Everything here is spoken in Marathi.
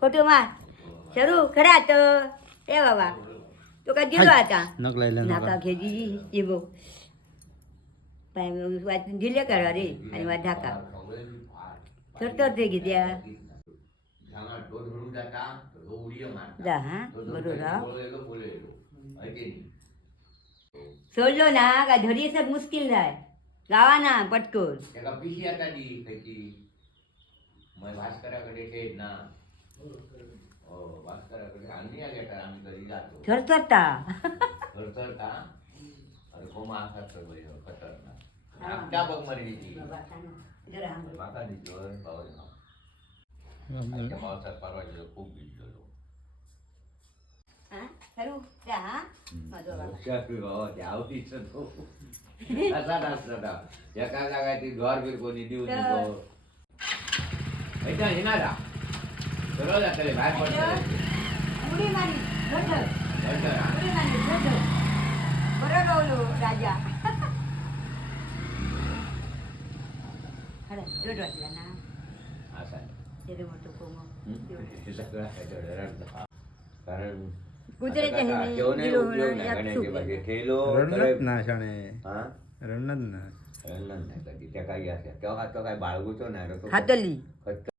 फोटो मार शरू खरा तो ए बाबा तो का दिलो आता नक लायला नाका घेजी येबो पाय वाचून दिले करा रे आणि वा ढाका तर ते कित्या जा हा बरोबर सोडलो ना का धरी सब मुश्किल जाय गावा ना पटकन त्याला पिशी आता दी त्याची मग भास्कराकडे ठेव ना हो भास्कराकडे आणि आल्या आम्ही कधी जातो थरथरता थरथरता अरे कोमा असा खतरनाक आमच्या बघ मर्जीची माका दिसलो पावसा पावसात परवा खूप भिजलो खरू जा हा आवडीच तो असा नसता एका जागाची घर बीर कोणी देऊ नको येणारा सरळ जातले बाहेर पडतले उडी मारी उडी मारी बरं रावलो राजा खरं जोड वाटला ना असा ते मोठं कोंब हे सगळं कारण रडणच ना शाणे रडणच ना नाही कधी त्या काही असेल तेव्हा तो काय बाळगूचो नाही हातली